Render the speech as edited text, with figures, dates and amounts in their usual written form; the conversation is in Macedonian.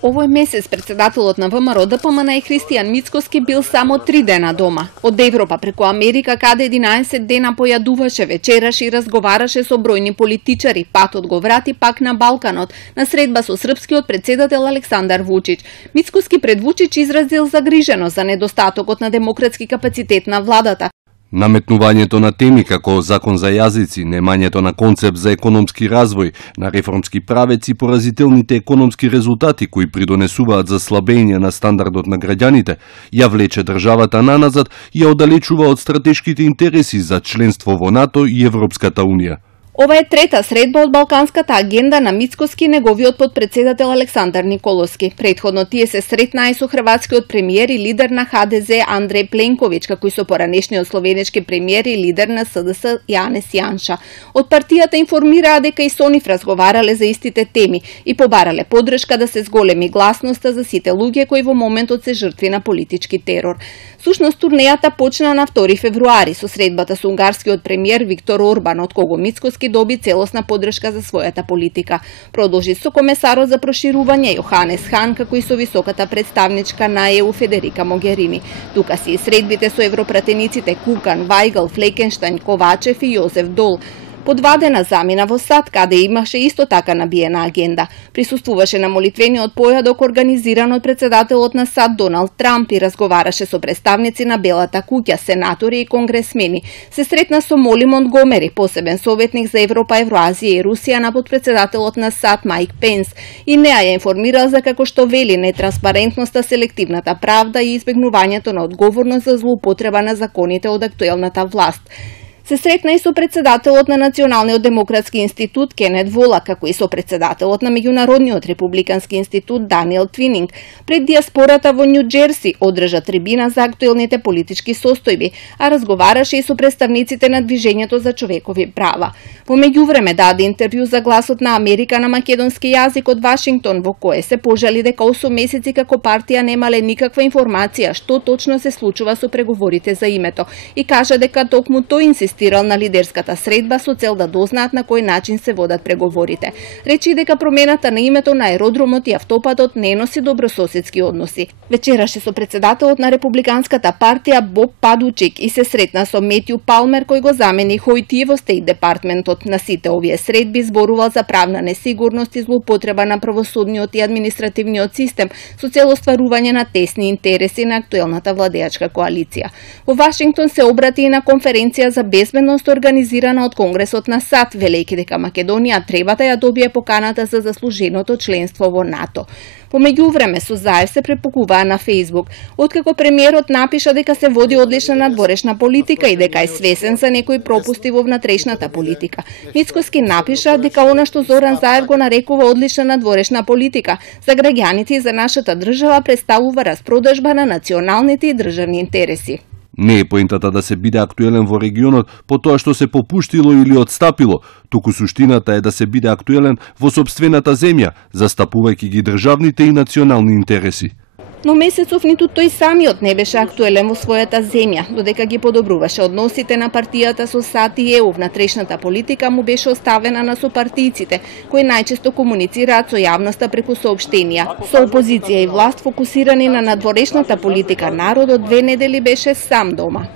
Овој месец председателот на ВМРО ДПМН Христијан Мицкоски бил само 3 дена дома. Од Европа преку Америка, каде 11 дена појадуваше, вечераше и разговараше со бројни политичари. Патот го врати пак на Балканот, на средба со српскиот председател Александар Вучич. Мицкоски пред Вучич изразил загриженост за недостатокот на демократски капацитет на владата. Наметнувањето на теми како закон за јазици, немањето на концепт за економски развој, на реформски правец и поразителните економски резултати кои придонесуваат за слабење на стандардот на граѓаните, ја влече државата наназад и ја оддалечува од стратешките интереси за членство во НАТО и Европската Унија. Ова е трета средба од Балканската агенда на Мицкоски и неговиот подпредседател Александар Николовски. Предходно тие се сретнаа и со хрватскиот премиер и лидер на ХДЗ Андреј Пленковиќ, како и со поранешниот словенечки премиер и лидер на СДС Јанес Јанша. Од партијата информираа дека и со нив разговарале за истите теми и побарале подршка да се зголеми гласноста за сите луѓе кои во моментот се жртви на политички терор. Сушност турнејата почна на 2 февруари со средбата со унгарскиот премиер Виктор Орбан, од кого Мицкоски доби целосна подршка за својата политика. Продолжи со комесарот за проширување Јоханес Хан, како и со високата представничка на ЕУ Федерика Могерини. Тука си и средбите со европратениците Кукан, Вајгл, Флекенштајн, Ковачев и Јозеф Дол. По 2 дена замина во САД, каде имаше исто така набиена агенда. Присуствуваше на молитвениот појадок организиран од председателот на САД Доналд Трамп и разговараше со представници на Белата куќа, сенатори и конгресмени. Се сретна со Моли Монтгомери, посебен советник за Европа, Евроазија и Русија на подпредседателот на САД Майк Пенс, и неа ја информирал за како што вели нетранспарентноста, селективната правда и избегнувањето на одговорност за злоупотреба на законите од актуелната власт. Се сретна и со председателот на Националниот демократски институт Кенет Вола, како и со председателот на Меѓународниот републикански институт Даниел Твининг. Пред диаспората во Њу Џерси одржа трибина за актуелните политички состојби, а разговараше и со представниците на Движењето за човекови права. Во меѓувреме даде интервју за Гласот на Америка на македонски јазик од Вашингтон, во кое се пожали дека 8 месеци како партија немале никаква информација што точно се случува со преговорите за името и кажа дека токму тој инсистирал на лидерската средба со цел да дознаат на кој начин се водат преговорите. Речи дека промената на името на аеродромот и автопатот не носи добрососедски односи. Вечераше со председателот на Републиканската партија Боб Падучик и се сретна со Метју Палмер кој го замени Хојтие во Стейт департментот. На сите овие средби зборувал за правна несигурност и злоупотреба на правосудниот и административниот систем со цел остварување на тесни интереси на актуелната владеачка коалиција. Во Вашингтон се обрати и на конференција за безбедност организирана од Конгресот на САД, велејќи дека Македонија треба да ја добие поканата за заслуженото членство во НАТО. По меѓувреме, Сузаев се препукуваа на Фејсбук, откако премиерот напиша дека се води одлична надворешна политика и дека е свесен за некои пропусти во внатрешната политика. Мицкоски напиша дека она што Зоран Заев го нарекува одлична надворешна политика за граѓаните и за нашата држава представува распродажба на националните и државни интереси. Не е поентата да се биде актуелен во регионот по тоа што се попуштило или отстапило, туку суштината е да се биде актуелен во сопствената земја, застапувајќи ги државните и национални интереси. Но месецов ниту тој самиот не беше актуелен во својата земја, додека ги подобруваше односите на партијата со САД и ЕУ. Внатрешната политика му беше оставена на сопартијците, кои најчесто комуницираат со јавноста преку соопштенија. Со опозиција и власт фокусирани на надворешната политика, народот 2 недели беше сам дома.